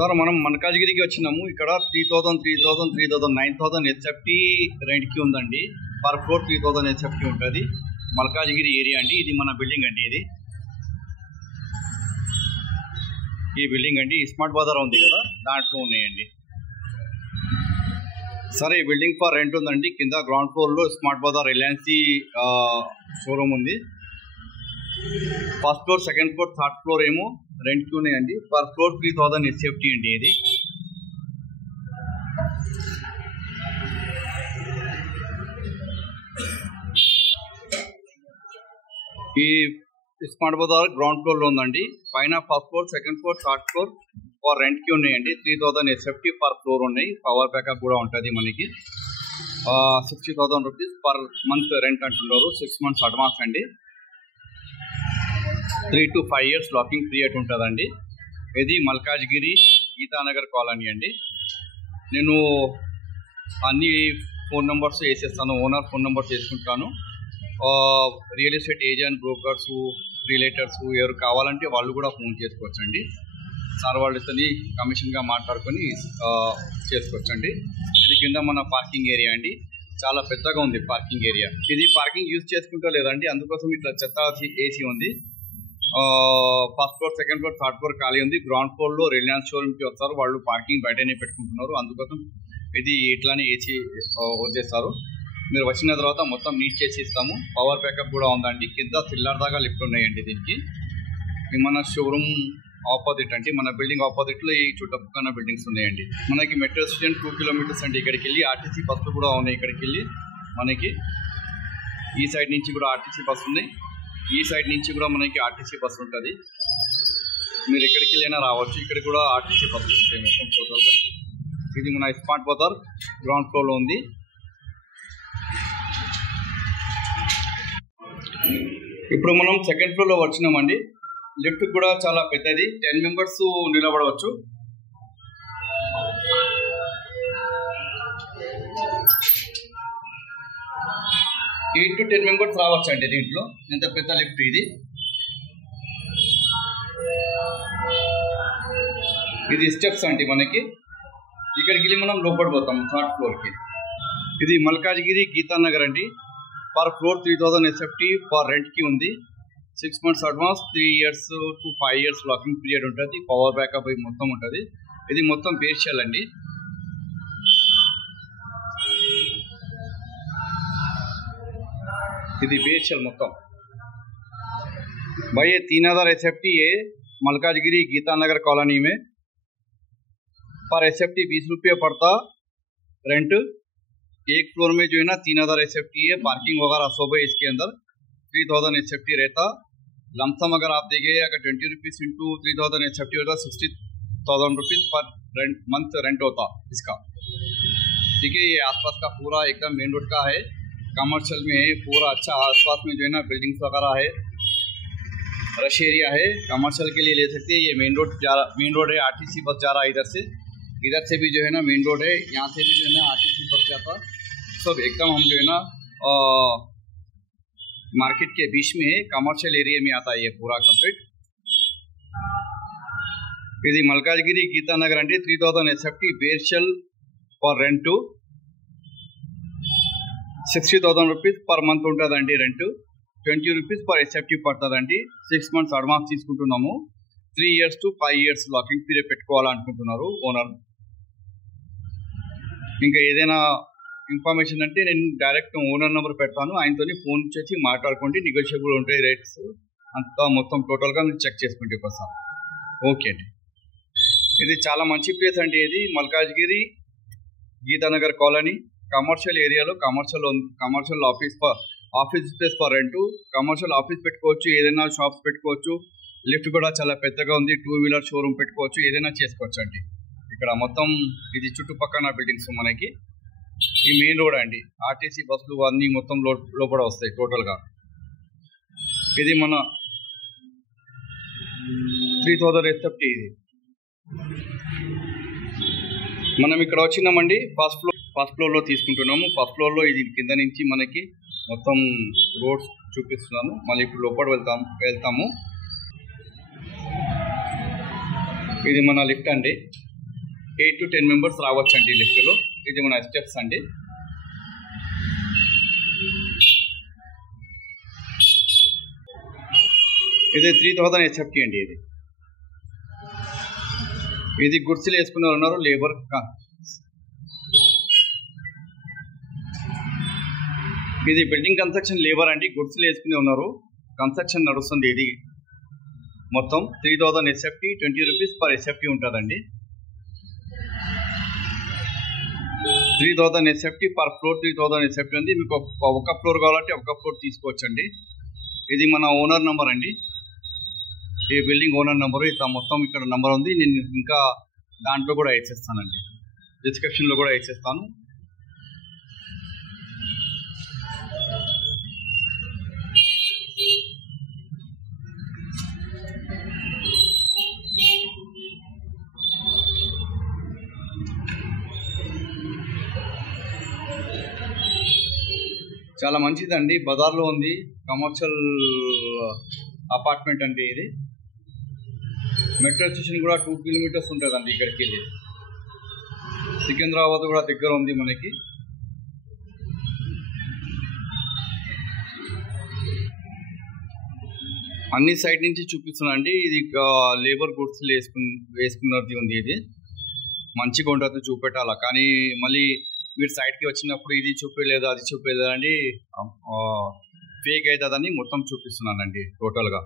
Sir మనం మల్కాజ్గిరికి వచ్చినాము. ఇక్కడ 9,000 హెచ్ఎఫ్టీ రెంట్కి ఉందండి. పర్ ఫ్లోర్ 3000 హెచ్ఎఫ్టీ ఉంటుంది. మల్కాజ్గిరి ఏరియా అండి. ఇది మన బిల్డింగ్ అండి. ఈ బిల్డింగ్ అండి. స్మార్ట్ బజార్ ఉంది కదా, దాంట్లో ఉన్నాయండి. సరే, ఈ బిల్డింగ్ ఫర్ రెంట్ ఉందండి. కింద గ్రౌండ్ ఫ్లోర్లో స్మార్ట్ బజార్ రిలయన్స్ షోరూమ్ ఉంది. First floor, second floor, third floor ఏమో రెంట్కి ఉన్నాయండి. పర్ ఫ్లోర్ 3000 హెచ్ఎఫ్టీ అండి. ఇది ఈ స్మార్ట్ బజార్ గ్రౌండ్ ఫ్లోర్లో ఉందండి. పైన first floor, second floor, third floor for రెంట్కి ఉన్నాయండి. 3000 హెచ్ఎఫ్టీ పర్ ఫ్లోర్ ఉన్నాయి. పవర్ బ్యాకప్ కూడా ఉంటుంది మనకి. 60,000 రూపీస్ పర్ మంత్ రెంట్ అంటున్నారు. 6 months అడ్వాన్స్ అండి. 3 to 5 years లాకింగ్ పీరియడ్ ఉంటుందండి. ఇది మల్కాజ్గిరి గీతానగర్ కాలనీ అండి. నేను అన్ని ఫోన్ నెంబర్స్ వేసేస్తాను. ఓనర్ ఫోన్ నెంబర్స్ వేసుకుంటాను. రియల్ ఎస్టేట్ ఏజెంట్, బ్రోకర్స్, రిలేటర్స్ ఎవరు కావాలంటే వాళ్ళు కూడా ఫోన్ చేసుకోవచ్చండి. సార్ వాళ్ళతో కమిషన్గా మాట్లాడుకొని చేసుకోవచ్చండి. ఇది కింద మన పార్కింగ్ ఏరియా అండి. చాలా పెద్దగా ఉంది పార్కింగ్ ఏరియా. ఇది పార్కింగ్ యూజ్ చేసుకుంటా లేదండి, అందుకోసం ఇట్లా చెత్త ఏసీ ఉంది. First floor, second floor, third floor ఖాళీ ఉంది. గ్రౌండ్ ఫ్లోర్లో రిలయన్స్ షోరూమ్కి వస్తారు. వాళ్ళు పార్కింగ్ బయటనే పెట్టుకుంటున్నారు. అందుకోసం ఇది ఇట్లానే ఏసీ వచ్చేస్తారు. మీరు వచ్చిన తర్వాత మొత్తం నీట్ చేసి ఇస్తాము. పవర్ బ్యాకప్ కూడా ఉందండి. కింద సిల్లర్ దాకా లిఫ్ట్ ఉన్నాయండి దీనికి. మన షోరూమ్ ఆపోజిట్ అండి. మన బిల్డింగ్ ఆపోజిట్లో ఈ చుట్టుపక్కల బిల్డింగ్స్ ఉన్నాయండి. మనకి మెట్రో స్టేషన్ 2 kilometers అండి. ఇక్కడికి వెళ్ళి ఆర్టీసీ బస్సులు కూడా ఉన్నాయి. ఇక్కడికి వెళ్ళి మనకి ఈ సైడ్ నుంచి కూడా ఆర్టీసీ బస్సు ఉన్నాయి. ఈ సైడ్ నుంచి కూడా మనకి ఆర్టీసీ బస్సు ఉంటుంది. మీరు ఎక్కడికి వెళ్ళైనా రావచ్చు. ఇక్కడ కూడా ఆర్టీసీ బస్సులు ఉంటాయి మొత్తం టోటల్గా. ఇది మన స్మార్ట్ బజార్ గ్రౌండ్ ఫ్లోర్లో ఉంది. ఇప్పుడు మనం సెకండ్ ఫ్లోర్లో వచ్చినామండి. లిఫ్ట్ కూడా చాలా పెద్దది. 10 members నిలబడవచ్చు. ఎయిట్ to 10 members రావచ్చు అండి దీంట్లో. ఎంత పెద్ద లిఫ్ట్ ఇది. ఇది స్టెప్స్ అండి మనకి. ఇక్కడికి వెళ్ళి మనం లోపడిపోతాం థర్డ్ ఫ్లోర్కి. ఇది మల్కాజ్గిరి గీతానగర్ అండి. పర్ ఫ్లోర్ 3000 హెచ్ఎఫ్టీ పర్ రెంట్కి ఉంది. 6 months advance, 3 years to 5 years locking period ఉంటుంది. పవర్ బ్యాకప్ మొత్తం ఉంటుంది. ఇది మొత్తం బేస్షెల్ అండి. ఇది బేస్షెల్ మొత్తం. भाई 3000 एसएफटी है मलकाजगिरी गीतानगर कॉलोनी में. पर एसएफटी 20 रुपये पड़ता रेंट. एक फ्लोर में जो है ना 3000 एसएफटी है. पार्किंग वगैरह सब है इसके अंदर. 3000 एसएफटी रहता. लमसम अगर आप देखें, अगर 20 रुपीज़ इंटू 3000 एसएफटी होता 60,000 रुपीज़ पर मंथ रेंट होता इसका. ठीक है. ये आसपास का पूरा एकदम मेन रोड का है. कमर्शियल में है पूरा. अच्छा आसपास में जो है ना बिल्डिंग्स वगैरह है. रश एरिया है. कमर्शियल के लिए ले सकते हैं. ये मेन रोड है. आरटीसी बस जा रहा है इधर से भी जो है ना मेन रोड है. यहाँ से भी जो है ना आरटीसी बस जाता. सब एकदम हम जो है ना मार्केट के बीच में है. कमर्शियल एरिया में आता है ये पूरा कंप्लीट. ఇది మల్కాజ్గిరి గీతానగర్ అండి. 3000 SFT bare shell for rent. 60,000 rupees per month ఉంటుందండి రెంట్. 20 rupees పర్ ఎస్ఎఫ్టీ పడుతుందండి. 6 months అడ్వాన్స్ తీసుకుంటున్నాము. 3 years to 5 years locking period పెట్టుకోవాలనుకుంటున్నారు ఓనర్. ఇంకా ఏదైనా ఇన్ఫర్మేషన్ అంటే నేను డైరెక్ట్ ఓనర్ నెంబర్ పెడతాను. ఆయనతో ఫోన్ చేసి మాట్లాడుకోండి. నెగోషియబుల్ ఉంటాయి రేట్స్ అంతా. మొత్తం టోటల్గా మీరు చెక్ చేసుకుంటే ఒకసారి. ఓకే అండి. ఇది చాలా మంచి ప్లేస్ అండి. ఇది మల్కాజ్గిరి గీతానగర్ కాలనీ కమర్షియల్ ఏరియాలో. Commercial office space for rent. Commercial office పెట్టుకోవచ్చు. ఏదైనా షాప్స్ పెట్టుకోవచ్చు. లిఫ్ట్ కూడా చాలా పెద్దగా ఉంది. 2-wheeler షోరూమ్ పెట్టుకోవచ్చు. ఏదైనా చేసుకోవచ్చు అండి. ఇక్కడ మొత్తం ఇది చుట్టుపక్కల బిల్డింగ్స్ మనకి. ఈ మెయిన్ రోడ్ అండి. ఆర్టీసీ బస్సులు అన్నీ మొత్తం లోపల వస్తాయి టోటల్గా. ఇది మన 3000 ఎస్ఎఫ్టీ. ఇది మనం ఇక్కడ వచ్చినామండి. ఫస్ట్ ఫ్లోర్లో తీసుకుంటున్నాము. ఫస్ట్ ఫ్లోర్లో ఇది కింద నుంచి మనకి మొత్తం రోడ్స్ చూపిస్తున్నాను. మళ్ళీ ఇప్పుడు లోపల వెళ్తాము. ఇది మన లిఫ్ట్ అండి. 8 to 10 మెంబర్స్ రావచ్చండి లిఫ్ట్లో. ఇది మన స్టెప్స్ అండి. ఇది 3000 SFT అండి. ఇది గుడ్స్లు వేసుకునే ఉన్నారు లేబర్. ఇది బిల్డింగ్ కన్స్ట్రక్షన్ లేబర్ అండి. గుడ్స్లు వేసుకునే ఉన్నారు, కన్స్ట్రక్షన్ నడుస్తుంది. ఇది మొత్తం 3000 SFT, 20 రూపీస్ పర్ SFT ఉంటుందండి. 3000 SFT పర్ ఫ్లోర్. 3000 SFT ఉంది. మీకు ఒక ఫ్లోర్ కావాలంటే ఒక ఫ్లోర్ తీసుకోవచ్చండి. ఇది మన ఓనర్ నెంబర్ అండి, ఈ బిల్డింగ్ ఓనర్ నెంబరు. ఇట్లా మొత్తం ఇక్కడ నెంబర్ ఉంది. నేను ఇంకా దాంట్లో కూడా వేసేస్తానండి, డిస్క్రిప్షన్లో కూడా వేసేస్తాను. చాలా మంచిదండి, బజార్లో ఉంది. కమర్షియల్ అపార్ట్మెంట్ అండి ఇది. మెట్రో స్టేషన్ కూడా 2 కిలోమీటర్స్ ఉంటుందండి ఇక్కడికి వెళ్ళి. సికింద్రాబాద్ కూడా దగ్గర ఉంది మనకి. అన్ని సైడ్ నుంచి చూపిస్తున్నా అండి. ఇది లేబర్ గుడ్స్ వేసుకున్నది ఉంది. ఇది మంచిగా ఉంటుంది, చూపెట్టాలా. కానీ మళ్ళీ మీరు సైడ్కి వచ్చినప్పుడు ఇది చూపించలేదు, అది చూపించలేదు అండి, ఫేక్ అవుతుందని మొత్తం చూపిస్తున్నానండి. టోటల్గా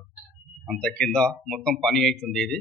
అంత కింద మొత్తం పని అవుతుంది ఇది.